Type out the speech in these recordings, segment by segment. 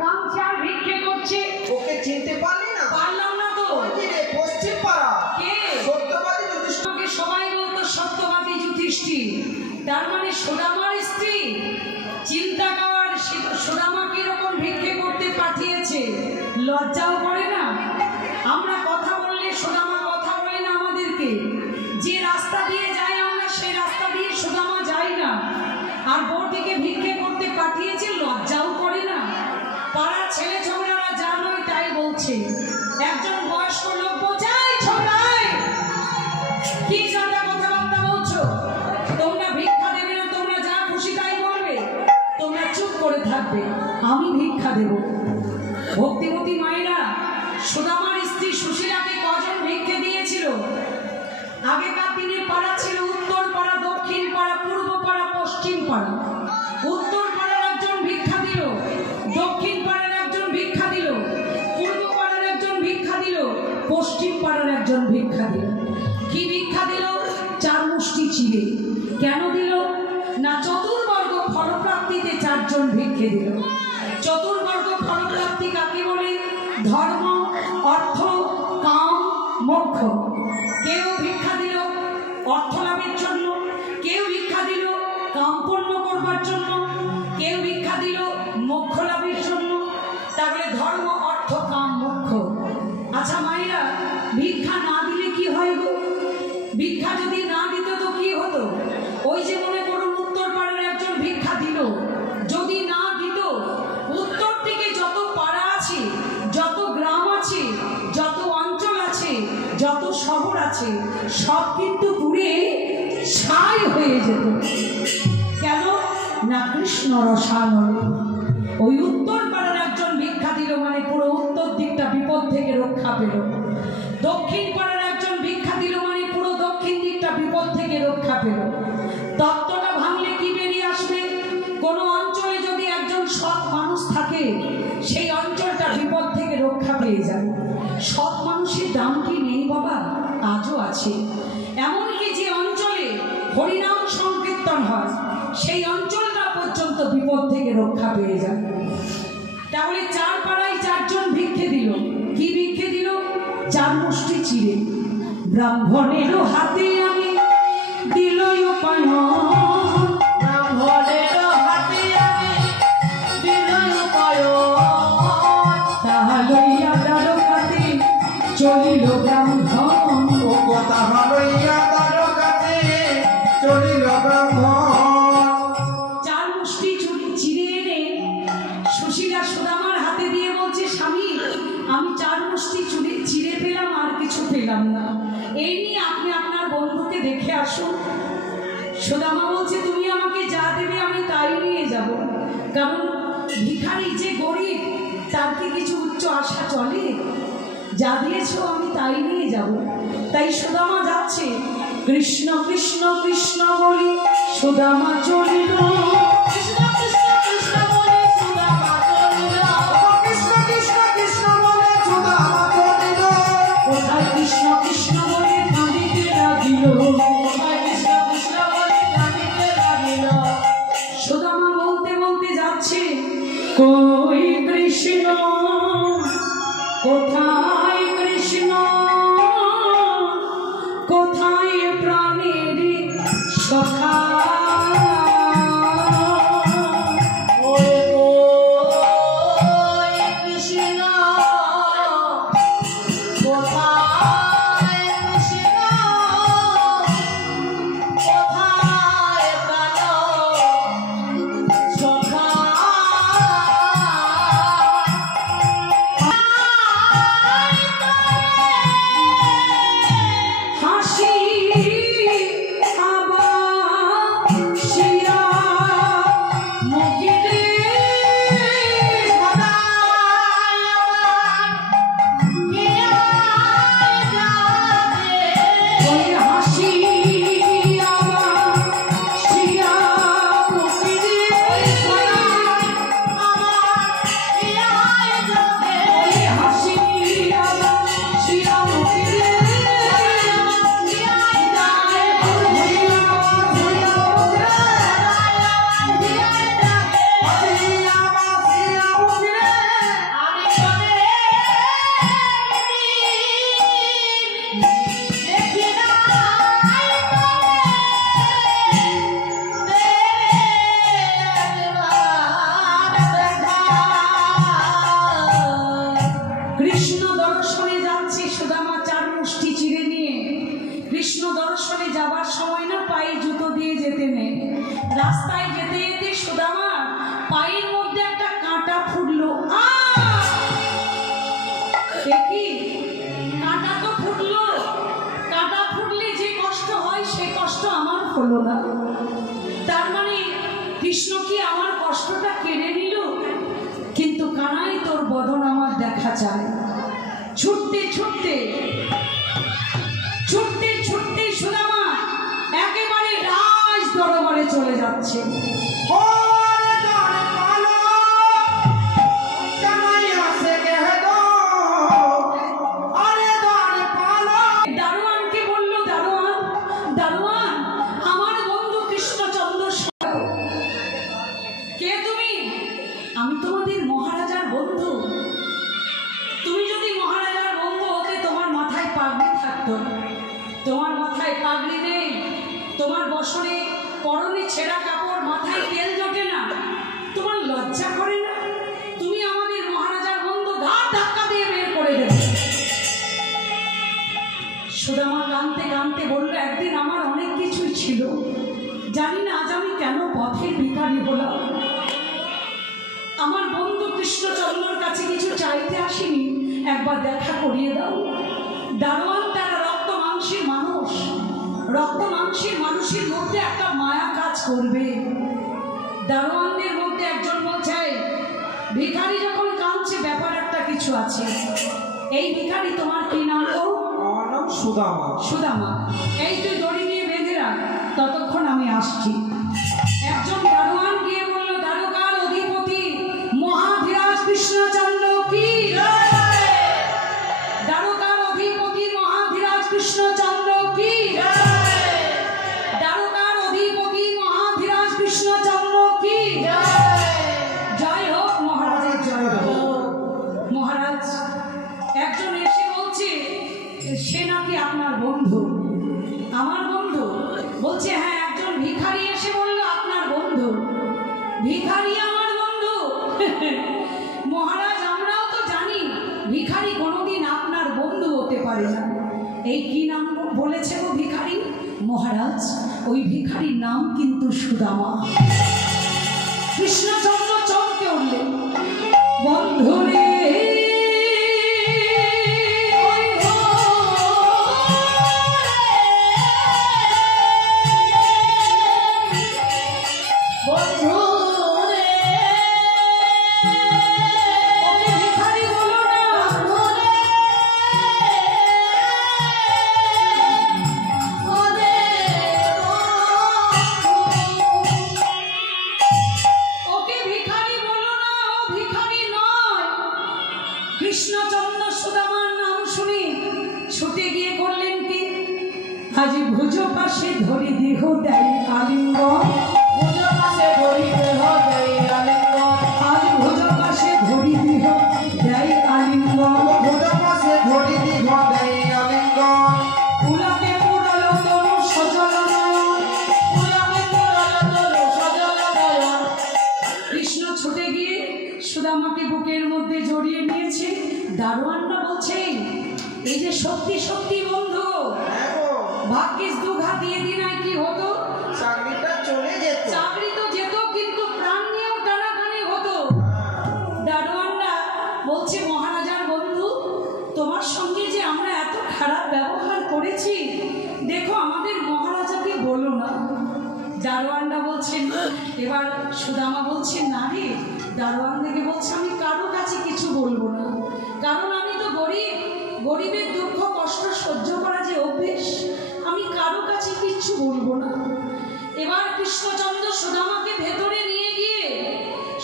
কামচার ভিক্ষে করছে। ওকে চিনতে পারলি না? পারলাম না তো। পশ্চিম পাড়া কে? সত্যবাদী যুধিষ্ঠির। সবাই বলতো সত্যবাদী যুধিষ্ঠির, তার মানে সুদামার স্ত্রী। চিন্তা কর, সুদামা কিরকম ভিক্ষে করতে পাঠিয়েছে, লজ্জাও করে না? আমরা কথা বললে সুদামা কথা বলে না আমাদেরকে। যে রাস্তা দিয়ে যাই আমরা সেই রাস্তা দিয়ে সুদামা যাই না, আর বউটিকে ভিক্ষে করতে পাঠিয়েছে, লজ্জাও করে না। পাড়ার ছেলে ছোকরারা যা নয় তাই বলছে। একজন বয়স্ক লোক বলছে, ছোকরাই কি জানা কথাবার্তা বলছো? তোমরা ভিক্ষা দেবে না, তোমরা যা খুশি তাই বলবে, তোমরা চুপ করে থাকবে, আমি ভিক্ষা দেব। ভক্তিমতী মায়েরা, সুদামার স্ত্রী সুশীলাকে কজন ভিক্ষে দিয়েছিল? আগেকার দিনে পাড়া ছিল উত্তর পাড়া, দক্ষিণ পাড়া, পূর্ব পাড়া, পশ্চিম পাড়া। উত্তর পাড়ার একজন ভিক্ষা দিল, দক্ষিণ পাড়ার একজন ভিক্ষা দিল, পূর্ব পাড়ার একজন ভিক্ষা দিল, পশ্চিম পাড়ার একজন ভিক্ষা দিল। কি ভিক্ষা দিল? 4 মুষ্টি চিড়ে। কেন দিল না? চতুর্বর্গ ফলপ্রাপ্তিতে 4 জন ভিক্ষে দিল। চতুর্বর্গ ফলপ্রাপ্তি কাকে বলে? ধর্ম, অর্থ, কাম, মোক্ষ। কেউ ভিক্ষা দিল অর্থ লাভের জন্য, কেউ ভিক্ষা দিল কাম পূর্ণ করবার জন্য, কেউ ভিক্ষা দিল মোক্ষ লাভের জন্য। তাহলে ধর্ম, অর্থ, কাম, মোক্ষ। আচ্ছা মায়েরা, ভিক্ষা না দিলে কি হয় গো? ভিক্ষা যদি না দিত তো কি হতো? ওই যে মনে করুন উত্তর পাড়ার একজন ভিক্ষা দিল, যদি না দিত, উত্তর দিকে যত পাড়া আছে, যত গ্রাম আছে, যত অঞ্চল আছে, যত শহর আছে, সব কিন্তু পুড়ে ছাই হয়ে যেত। কেন না? কৃষ্ণ রসায়ন। ওই উত্তর পাড়ার একজন ভিক্ষা দিল মানে পুরো উত্তর দিকটা বিপদ থেকে রক্ষা পেল। দক্ষিণ পাড়ার একজন ভিক্ষা দিল মানে পুরো দক্ষিণ দিকটা বিপদ থেকে রক্ষা পেল। তত্ত্বটা ভাঙলে কি বেরিয়ে আসবে? কোনো অঞ্চলে যদি একজন সৎ মানুষ থাকে, সেই অঞ্চলটা বিপদ থেকে রক্ষা পেয়ে যাবে। সৎ মানুষের দাম কি নেই বাবা? আজও আছে। এমনকি যে অঞ্চলে হরিনাম সংকীর্তন হয়, সেই অঞ্চলটা পর্যন্ত বিপদ থেকে রক্ষা পেয়ে যায়। তাহলে 4 পাড়ায় 4 জন ভিক্ষে দিল। কি ভিক্ষে দিল? 4 মুষ্টি চিড়ে। ব্রাহ্মণের হাতে আমি দিলই উপায়ন, ব্রাহ্মণের হাতে আমি দিলই উপায়ন, তাহা লইয়া দ্বারকাতে চলিল ব্রাহ্মণ। ও কথা লইয়া দ্বারকাতে চলিল ব্রাহ্মণ। 4 মুষ্টি চিড়ে এনে সুশীলা সুদামার হাতে দিয়ে বলছে, স্বামী আমি 4 মুষ্টি চিড়ে পেলাম, আর কিছু পেলাম না, এই নিয়ে আপনি আপনার বন্ধুকে দেখে আসুন। সুদামা বলছে, তুমি আমাকে যা দেবে আমি তাই নিয়ে যাব, কারণ ভিখারি যে গরিব, তার কি কিছু উচ্চ আশা চলে? যা দিয়েছ আমি তাই নিয়ে যাব। তাই সুদামা যাচ্ছে। কৃষ্ণ কৃষ্ণ কৃষ্ণ বলি সুদামা চলিল, কৃষ্ণ কৃষ্ণ কৃষ্ণ বলি সুদামা চলিল, কৃষ্ণ কৃষ্ণ কৃষ্ণ বলে সুদামা চলিল। কোথায় কৃষ্ণ কৃষ্ণ বলে কাঁদিতে লাগিল, কোথায় কৃষ্ণ কৃষ্ণ বলে কাঁদিতে লাগিল। সুদামা বলতে বলতে যাচ্ছে, কই কৃষ্ণ, কোথায় কৃষ্ণ, কোথায় প্রাণের সখা, হলো না। তার মানে কৃষ্ণ কি আমার কষ্টটা কেড়ে নিল? কিন্তু কানাই তোর বদন আমার দেখা যায়। ছুটতে ছুটতে ছুটতে ছুটতে সুদামা একেবারে রাজ দরবারে চলে যাচ্ছে। দারোয়ানকে বলল, দারোয়ান দারোয়ান আমার বন্ধু কৃষ্ণচন্দ্র। কে তুমি? আমি তোমাদের মহারাজার বন্ধু। তুমি যদি মহারাজার বন্ধু হতে তোমার মাথায় পাগড়ি থাকতো। তোমার মাথায় পাগড়ি নেই, তোমার বসনে পরনে ছেঁড়া কাপড়, মাথায় তেল জোটে না, তোমার লজ্জা করে না? তুমি আমাদের মহারাজার বন্ধু, ঘাট ধাক্কা দিয়ে বের করে দেবে। সুদামা কাঁদতে কাঁদতে বলল, একদিন আমার অনেক কিছুই ছিল, জানি না আজ আমি কেন পথের ভিখারি হলাম। আমার বন্ধু কৃষ্ণচন্দ্রর কাছে কিছু চাইতে আসিনি, একবার দেখা করিয়ে দাও। দারোয়ান তারা রক্ত মাংসের মানুষ, রক্ত মাংসের মানুষের মধ্যে একটা মায়া কাজ করবে। দারোয়ানদের মধ্যে একজন বলছে, ভিখারি যখন কাঁদছে ব্যাপার একটা কিছু আছে। এই ভিখারি তোমার কি নাম? গো আমার নাম সুদামা। সুদামা, এই তুই দড়ি নিয়ে বেঁধে রাখ, ততক্ষণ আমি আসছি। একজন দারোয়ান গিয়ে বলল, দারোগার অধিপতি মহাধীরাজ কৃষ্ণচন্দ্র কি? দারোগার অধিপতি মহাধীরাজ কৃষ্ণচন্দ্র কি? দারোগার অধিপতি মহাধীরাজ কৃষ্ণচন্দ্র কি? জয় হোক মহারাজের জয় হোক। মহারাজ একজন এসে বলছে সে নাকি আপনার বন্ধু। আমার বন্ধু? বলছে হ্যাঁ। একজন ভিখারি এসে বলল আপনার বন্ধু। ভিখারি আমার বন্ধু? মহারাজ আমরাও তো জানি ভিখারি কোনোদিন আপনার বন্ধু হতে পারে না। এই কি নাম বলেছে গো ভিখারি? মহারাজ ওই ভিখারির নাম কিন্তু সুদামা। কৃষ্ণচন্দ্র চমকে উঠলেন, বন্ধুরে কৃষ্ণচন্দ্র সুদামার নাম শুনে ছুটে গিয়ে করলেন কি? আজি ভুজ পাশে ধরি দেহ দেয় আলিঙ্গন। ভুজ পাশে ধরি দেহ দেয় আলিঙ্গন। আজ ভুজ পাশে ধরি দেহ দেয় আলিঙ্গন। ভুজ পাশে ধরি দেহ দেয় আলিঙ্গন। ফুলাতে পুরল তনু সজল নয়ন। ফুলাতে পুরল তনু সজল নয়ন। কৃষ্ণ ছুটে গিয়ে সুদামাকে বুকের মধ্যে জড়িয়ে নিয়েছে। দারোয়ানরা বলছে, এই যে সত্যি সত্যি বন্ধু, ভাগ্যিস দুঘা দিয়ে দিনাই কি হতো? চাকরিটা চলে যেত। চাকরি তো যেত, কিন্তু প্রাণ নিয়েও টানাটানি হতো। দারোয়ানরা বলছে, মহারাজার বন্ধু তোমার সঙ্গে যে আমরা এত খারাপ ব্যবহার করেছি, দেখো আমাদের মহারাজাকে বলো না। দারোয়ানরা বলছেন, এবার সুদামা বলছেন, না রে। দারোয়ান থেকে বলছে, আমি কারো কাছে কিছু বলবো না, কারণ আমি তো গরিব, গরিবের দুঃখ কষ্ট সহ্য করা যে অভ্যেস, আমি কারো কাছে কিচ্ছু বলবো না। এবার কৃষ্ণচন্দ্র সুদামাকে ভেতরে নিয়ে গিয়ে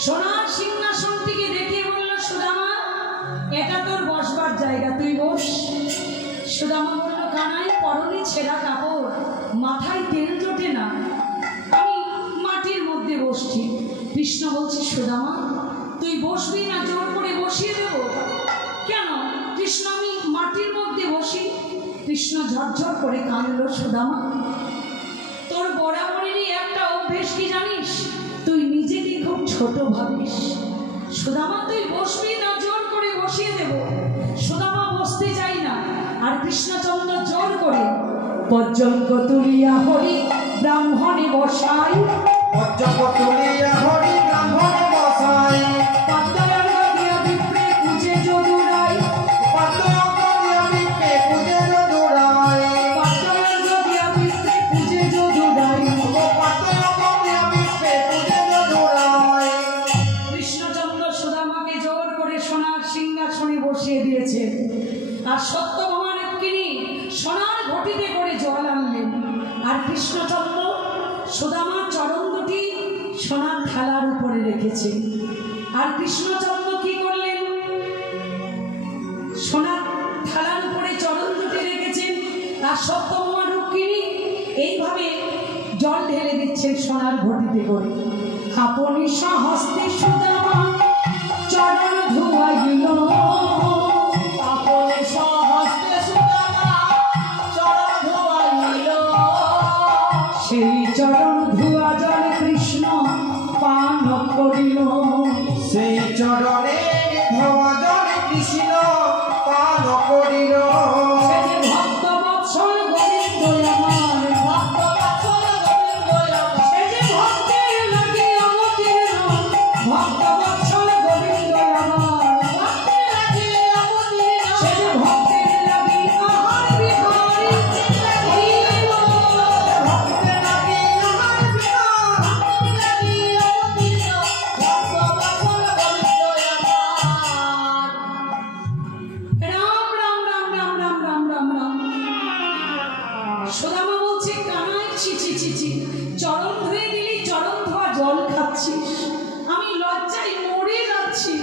সোনার সিংহাসন থেকে দেখে বলল, সুদামা এটা তোর বসবার জায়গা, তুই বস। সুদামা বলল, কানাই পরনে ছেঁড়া কাপড়, মাথায় তেল জোটে না, আমি মাটির মধ্যে বসছি। কৃষ্ণ বলছে, সুদামা তুই বসবি না? জোর করে বসিয়ে দেব। কেন? কৃষ্ণ আমি মাটির মধ্যে বসি। কৃষ্ণ ঝরঝর করে কাঁদল। সুদামা তোর বরাবরেরই একটা অভ্যেস কি জানিস? তুই নিজেকে খুব ছোট ভাবিস। সুদামা তুই বসবি না? জোর করে বসিয়ে দেব। সুদামা বসতে চাই না, আর কৃষ্ণচন্দ্র জোর করে পর্যঙ্ক তুলিয়া হরি ব্রাহ্মণে বসাই। পর্যঙ্ক তুলিয়া হরি ব্রাহ্মণে বসাই। পাদ্যয়ঙ্ক দিয়া বিপ্রে পূজে যদুরাই। পর্যঙ্ক দিয়া বিপ্রে পূজে যদুরাই। পাদ্যয়ঙ্ক দিয়া বিপ্রে পূজে যদুরাই। আর সত্যভামা রুক্মিণী সোনার ঘটিতে করে জল আনলেন, আর কৃষ্ণচন্দ্র সুদামার চরণ দুটি সোনার থালার উপরে রেখেছেন। আর কৃষ্ণচন্দ্র কি করলেন, সোনার থালার উপরে চরণ দুটি রেখেছেন, আর সত্যভামা রুক্মিণী এইভাবে জল ঢেলে দিচ্ছেন সোনার ঘটিতে করে। আপনি সহস্তে সুদামা চরণ ধুয়াইল, আপনি সহস্তে সুদামা চরণ ধুয়াইল, সেই চরণ ধুয়া জল কৃষ্ণ পান করিল। সেই চরণে ধোয়া জল কৃষ্ণ পান করিল। সে যে ভক্ত বৎসল গোবিন্দ আমার, ভক্ত বৎসল গোবিন্দ আমার, সে যে ভক্তের লাগি অবতীর্ণ, ভক্ত বৎসল গোবিন্দ আমার, ভক্তের লাগি অবতীর্ণ, সে যে ভক্তের লাগি আহার বিহারী, ভক্তের লাগি আহার বিহার, ভক্তের লাগি অবতীর্ণ, ভক্ত বৎসল গোবিন্দ আমার। রাম রাম রাম রাম রাম রাম রাম রাম। সুদামা বলছে, কানাই ছি ছি ছি ছি, চরণ ধুয়ে দিলি, চরণ ধোয়া জল খাচ্ছিস, আমি লজ্জায় মরে যাচ্ছি।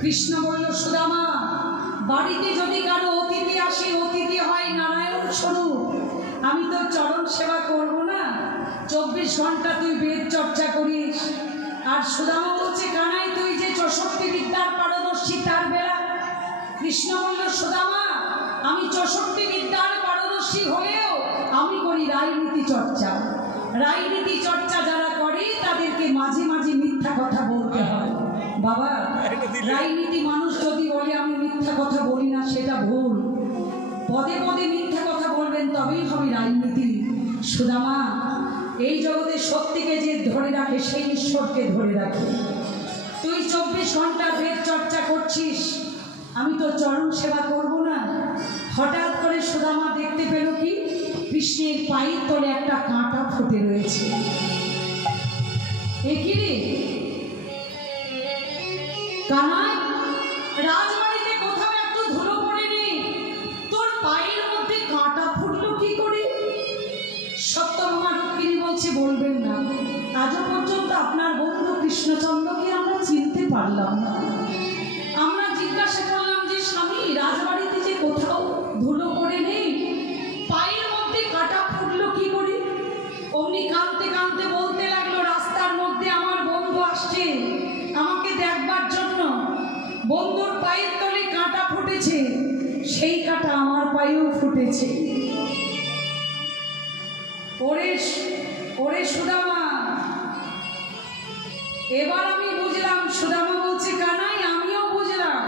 কৃষ্ণ বলল, সুদামা, বাড়িতে যদি কারো অতিথি আসে, অতিথি হয় নারায়ণ স্বরূপ, আমি তো চরণ সেবা করব না? 24 ঘন্টা তুই বেদ চর্চা করিস। আর সুদামা বলছে, কানাই তুই যে 64 বিদ্যার পারদর্শী, তার বেলা? কৃষ্ণ বলল, সুদামা, আমি 64 বিদ্যার পারদর্শী হলেও আমি করি রাজনীতি চর্চা। রাজনীতি চর্চা যারা করে তাদেরকে মাঝে মাঝে মিথ্যা কথা বলতে হয়। বাবা, রাজনীতি মানুষ যদি বলে আমি মিথ্যা কথা বলি না, সেটা ভুল। পদে পদে মিথ্যা কথা বলবেন, তবেই হবে রাজনীতি। সুদামা, এই জগতে সত্যিকে যে ধরে রাখে সেই ঈশ্বরকে ধরে রাখে। তুই 24 ঘন্টা বেদ চর্চা করছিস, আমি তো চরণ সেবা করব না? হঠাৎ করে সুদামা দেখতে পেল কি, কৃষ্ণের পায়ের তলে একটা কাঁটা ফুটে রয়েছে। এ কি রে কানাই, রাজবাড়িতে কোথাও একটু ধুলো পড়েনি, তোর পায়ের মধ্যে কাঁটা ফুটলো কি করে? সত্যভামা রুক্মিণী বলছে, বলবেন না, আজও পর্যন্ত আপনার বন্ধু কৃষ্ণচন্দ্রকে আমরা চিনতে পারলাম না। আমরা জিজ্ঞাসা করলাম যে, স্বামী, রাজবাড়িতে যে কোথাও ধুলো পড়ে নেই, পায়ের মধ্যে কাঁটা ফুটলো কি করে? অমনি কাঁদতে কাঁদতে বলতে লাগলো, রাস্তার মধ্যে আমার বন্ধু আসছে আমাকে দেখবার জন্য, বন্ধুর পায়ের তলে কাঁটা ফুটেছে, সেই কাঁটা আমার পায়েও ফুটেছে। ওরে ওরে সুদামা, এবার আমি বুঝলাম। সুদামা বলছে, কানাই, আমিও বুঝলাম।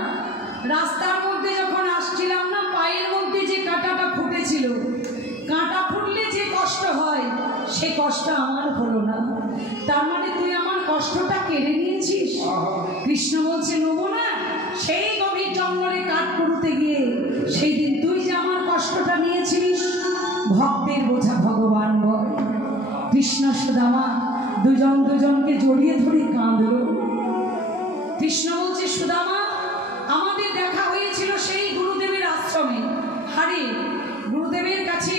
রাস্তার মধ্যে যখন আসছিলাম না, পায়ের মধ্যে যে কাঁটাটা ফুটেছিল, কাঁটা ফুটলে যে কষ্ট হয়, সে কষ্ট আমার হলো না। তার মানে তুই আমার কষ্টটা কেড়ে নিয়েছিস? কৃষ্ণ বলছে, নেবো না। সেই গভীর জঙ্গলে কাঠ করতে গিয়ে সেই দিন তুই যে আমার কষ্টটা নিয়েছিস। ভক্তের বোঝা ভগবান বয়। কৃষ্ণ সুদামা দুজন দুজনকে জড়িয়ে ধরে কাঁদল। কৃষ্ণ বলছে, সুদামা, আমাদের দেখা হয়েছিল সেই গুরুদেবের আশ্রমে। হারে, গুরুদেবের কাছে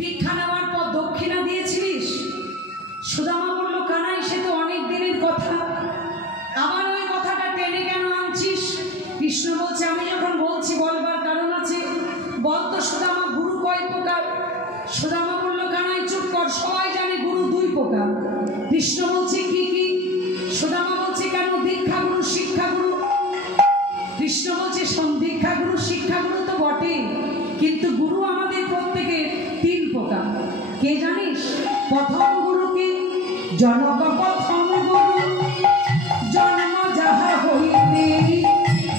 দীক্ষা নেওয়ার পর দক্ষিণা দিয়েছিলিস? সুদামা বলল, কানাই, সে তো অনেক দিনের কথা, আবার ওই কথাটা টেনে কেন আনছিস? কৃষ্ণ বলছে, আমি যখন বলছি বলবার কারণ আছে। বলতো সুদামা, গুরু কয় প্রকার? সুদামা বলল, কানাই চুপ কর, সবাই জানে গুরু 2 প্রকার। কৃষ্ণ বলছে, কি কি? সুদামা বলছে, কেন? দীক্ষা গুরু, শিক্ষা গুরু। কৃষ্ণ বলছে, দীক্ষা গুরু শিক্ষা গুরু তো বটে, কিন্তু গুরু আমাদের প্রত্যেকের 3 প্রকার। কে জানিস? প্রথম গুরু কি? জনক প্রথম গুরু, জন্ম যাহা হইতে।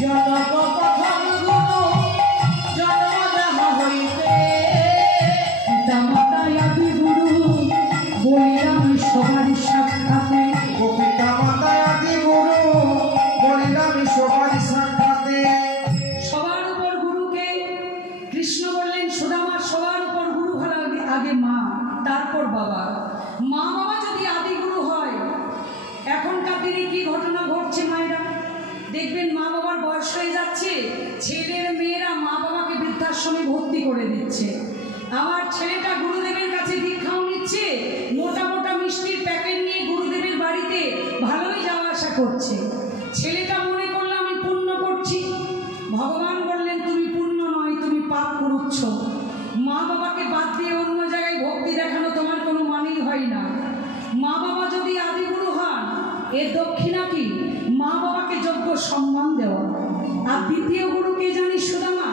জনক প্রথম গুরু, জন্ম যাহা হইতে। পিতা মাতা আদি গুরু, বলিলাম সবার সাক্ষাতে। ও পিতা মাতা আদি গুরু, বলিলাম সবার সাক্ষাতে। সবার উপর গুরুকে কৃষ্ণ বললেন, সুদামা, সবার উপর গুরু হলো আগে মা, তারপর বাবা। মা বাবা যদি আদি গুরু হয়, ছেলের মেয়েরা মা বাবাকে বৃদ্ধাশ্রমে ভর্তি করে দিচ্ছে। আমার ছেলেটা গুরুদেবের কাছে দীক্ষাও নিচ্ছে, মোটা মোটা মিষ্টির প্যাকেট নিয়ে গুরুদেবের বাড়িতে ভালোই যাওয়া আসা করছে। ছেলেটা মনে করলো আমি পুণ্য করছি। ভগবান বললেন তুমি পুণ্য নয়, তুমি পাপ করছ। মা বাবাকে বাদ দিয়ে অন্য জায়গায় ভক্তি দেখানো তোমার কোনো মানেই হয় না। মা বাবা যদি আদিগুরু হন, এর দক্ষিণা কি? মা বাবাকে যোগ্য সম্মান দেওয়া। আর দ্বিতীয় গুরু কে জানিস সুদামা?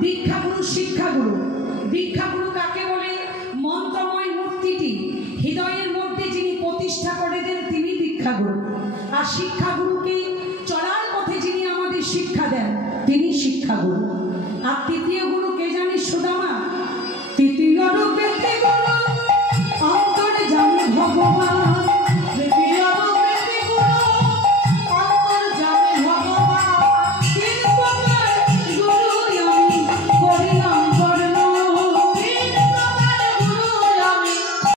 দীক্ষাগুরু, শিক্ষাগুরু। দীক্ষাগুরু কাকে বলে? মন্ত্রময় মূর্তিটি হৃদয়ের মধ্যে যিনি প্রতিষ্ঠা করে দেন তিনি দীক্ষাগুরু। আর শিক্ষাগুরুকে চলার পথে যিনি আমাদের শিক্ষা দেন তিনি শিক্ষাগুরু। আর তৃতীয় গুরু কে জানিস সুদামা? তৃতীয় রূপে